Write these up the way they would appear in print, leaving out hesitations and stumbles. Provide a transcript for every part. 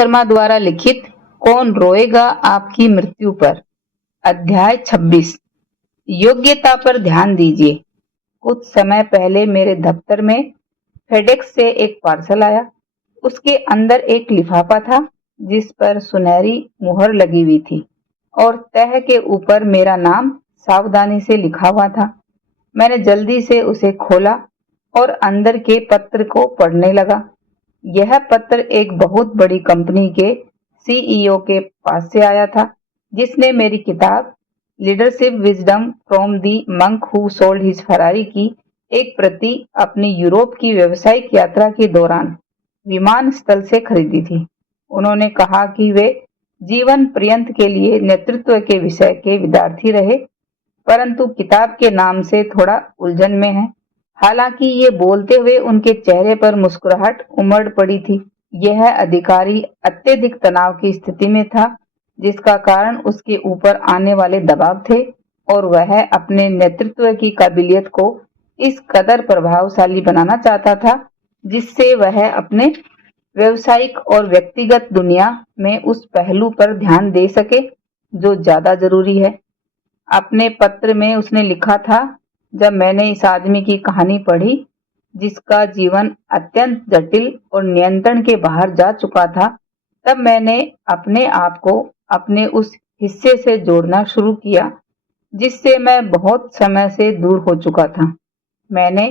शर्मा द्वारा लिखित कौन रोएगा आपकी मृत्यु पर, अध्याय 26। योग्यता पर ध्यान दीजिए। कुछ समय पहले मेरे दफ्तर में फेडेक्स से एक पार्सल आया। उसके अंदर एक लिफाफा था जिस पर सुनहरी मुहर लगी हुई थी और तह के ऊपर मेरा नाम सावधानी से लिखा हुआ था। मैंने जल्दी से उसे खोला और अंदर के पत्र को पढ़ने लगा। यह पत्र एक बहुत बड़ी कंपनी के सीईओ के पास से आया था, जिसने मेरी किताब leadership wisdom from the monk who sold his Ferrari की एक प्रति अपनी यूरोप की व्यावसायिक यात्रा के दौरान विमान स्थल से खरीदी थी। उन्होंने कहा कि वे जीवन पर्यंत के लिए नेतृत्व के विषय के विद्यार्थी रहे, परंतु किताब के नाम से थोड़ा उलझन में है। हालांकि ये बोलते हुए उनके चेहरे पर मुस्कुराहट उमड़ पड़ी थी। यह अधिकारी अत्यधिक तनाव की स्थिति में था, जिसका कारण उसके ऊपर आने वाले दबाव थे और वह अपने नेतृत्व की काबिलियत को इस कदर प्रभावशाली बनाना चाहता था जिससे वह अपने व्यवसायिक और व्यक्तिगत दुनिया में उस पहलू पर ध्यान दे सके जो ज्यादा जरूरी है। अपने पत्र में उसने लिखा था, जब मैंने इस आदमी की कहानी पढ़ी जिसका जीवन अत्यंत जटिल और नियंत्रण के बाहर जा चुका था, तब मैंने अपने आप को अपने उस हिस्से से जोड़ना शुरू किया जिससे मैं बहुत समय से दूर हो चुका था। मैंने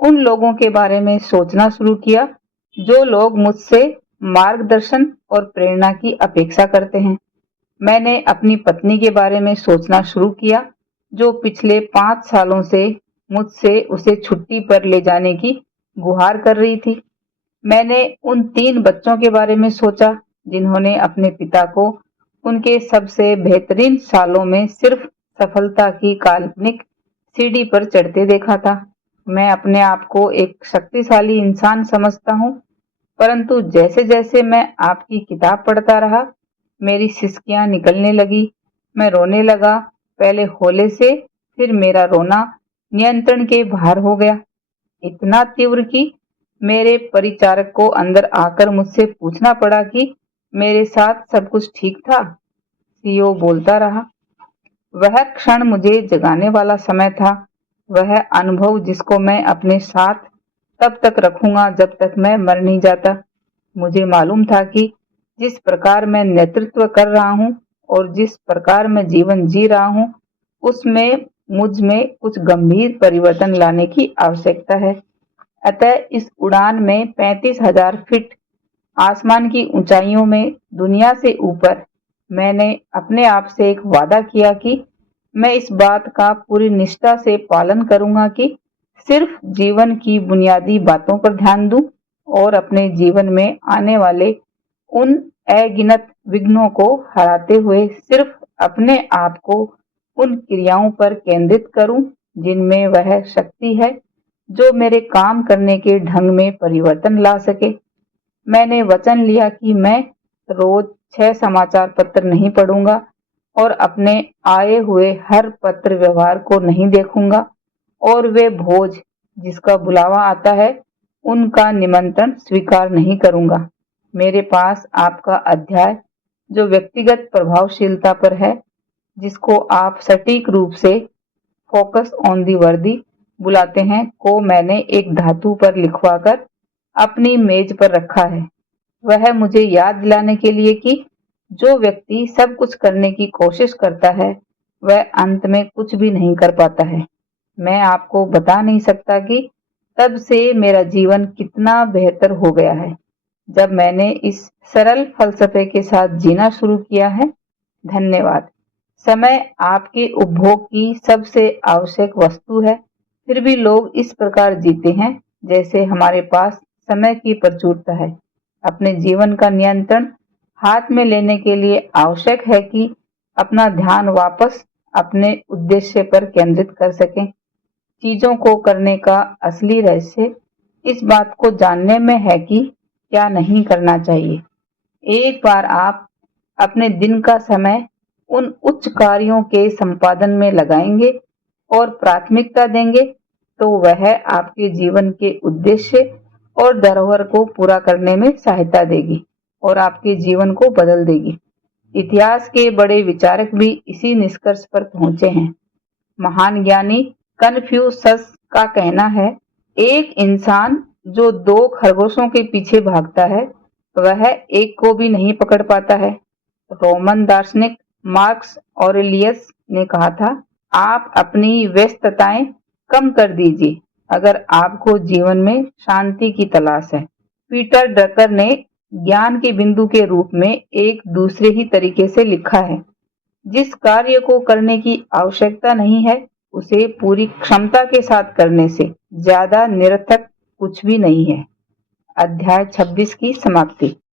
उन लोगों के बारे में सोचना शुरू किया जो लोग मुझसे मार्गदर्शन और प्रेरणा की अपेक्षा करते हैं। मैंने अपनी पत्नी के बारे में सोचना शुरू किया जो पिछले 5 सालों से मुझसे उसे छुट्टी पर ले जाने की गुहार कर रही थी। मैंने उन 3 बच्चों के बारे में सोचा जिन्होंने अपने पिता को उनके सबसे बेहतरीन सालों में सिर्फ सफलता की काल्पनिक सीढ़ी पर चढ़ते देखा था। मैं अपने आप को एक शक्तिशाली इंसान समझता हूँ, परंतु जैसे जैसे मैं आपकी किताब पढ़ता रहा, मेरी सिसकियां निकलने लगी। मैं रोने लगा, पहले हौले से, फिर मेरा रोना नियंत्रण के बाहर हो गया। इतना तीव्र कि मेरे परिचारक को अंदर आकर मुझसे पूछना पड़ा कि मेरे साथ सब कुछ ठीक था। सीईओ बोलता रहा, वह क्षण मुझे जगाने वाला समय था, वह अनुभव जिसको मैं अपने साथ तब तक रखूंगा जब तक मैं मर नहीं जाता। मुझे मालूम था कि जिस प्रकार मैं नेतृत्व कर रहा हूँ और जिस प्रकार मैं जीवन जी रहा हूँ, उसमें मुझ में कुछ गंभीर परिवर्तन लाने की आवश्यकता है। अतः इस उड़ान में 35,000 फीट आसमान की ऊंचाइयों में दुनिया से ऊपर मैंने अपने आप से एक वादा किया कि मैं इस बात का पूरी निष्ठा से पालन करूंगा कि सिर्फ जीवन की बुनियादी बातों पर ध्यान दूं और अपने जीवन में आने वाले उन अगिनत विघ्नों को हराते हुए सिर्फ अपने आप को उन क्रियाओं पर केंद्रित करूं जिनमें वह शक्ति है जो मेरे काम करने के ढंग में परिवर्तन ला सके। मैंने वचन लिया कि मैं रोज 6 समाचार पत्र नहीं पढ़ूंगा और अपने आए हुए हर पत्र व्यवहार को नहीं देखूंगा और वे भोज जिसका बुलावा आता है उनका निमंत्रण स्वीकार नहीं करूंगा। मेरे पास आपका अध्याय जो व्यक्तिगत प्रभावशीलता पर है, जिसको आप सटीक रूप से फोकस ऑन दी वर्दी बुलाते हैं, को मैंने एक धातु पर लिखवाकर अपनी मेज पर रखा है। वह मुझे याद दिलाने के लिए कि जो व्यक्ति सब कुछ करने की कोशिश करता है वह अंत में कुछ भी नहीं कर पाता है। मैं आपको बता नहीं सकता कि तब से मेरा जीवन कितना बेहतर हो गया है जब मैंने इस सरल फलसफे के साथ जीना शुरू किया है। धन्यवाद। समय आपके उपभोग की सबसे आवश्यक वस्तु है, फिर भी लोग इस प्रकार जीते हैं जैसे हमारे पास समय की प्रचुरता है। अपने जीवन का नियंत्रण हाथ में लेने के लिए आवश्यक है कि अपना ध्यान वापस अपने उद्देश्य पर केंद्रित कर सकें। चीजों को करने का असली रहस्य इस बात को जानने में है कि क्या नहीं करना चाहिए। एक बार आप अपने दिन का समय उन उच्च कार्यों के संपादन में लगाएंगे और प्राथमिकता देंगे तो वह आपके जीवन के उद्देश्य और धरोहर को पूरा करने में सहायता देगी। और आपके जीवन को बदल देगी। इतिहास के बड़े विचारक भी इसी निष्कर्ष पर पहुंचे हैं। महान ज्ञानी कन्फ्यूशस का कहना है, एक इंसान जो दो खरगोशों के पीछे भागता है वह एक को भी नहीं पकड़ पाता है। रोमन दार्शनिक मार्क्स ऑरेलियस ने कहा था, आप अपनी व्यस्तताएं कम कर दीजिए अगर आपको जीवन में शांति की तलाश है। पीटर ड्रकर ने ज्ञान के बिंदु के रूप में एक दूसरे ही तरीके से लिखा है, जिस कार्य को करने की आवश्यकता नहीं है उसे पूरी क्षमता के साथ करने से ज्यादा निरर्थक कुछ भी नहीं है। अध्याय 26 की समाप्ति।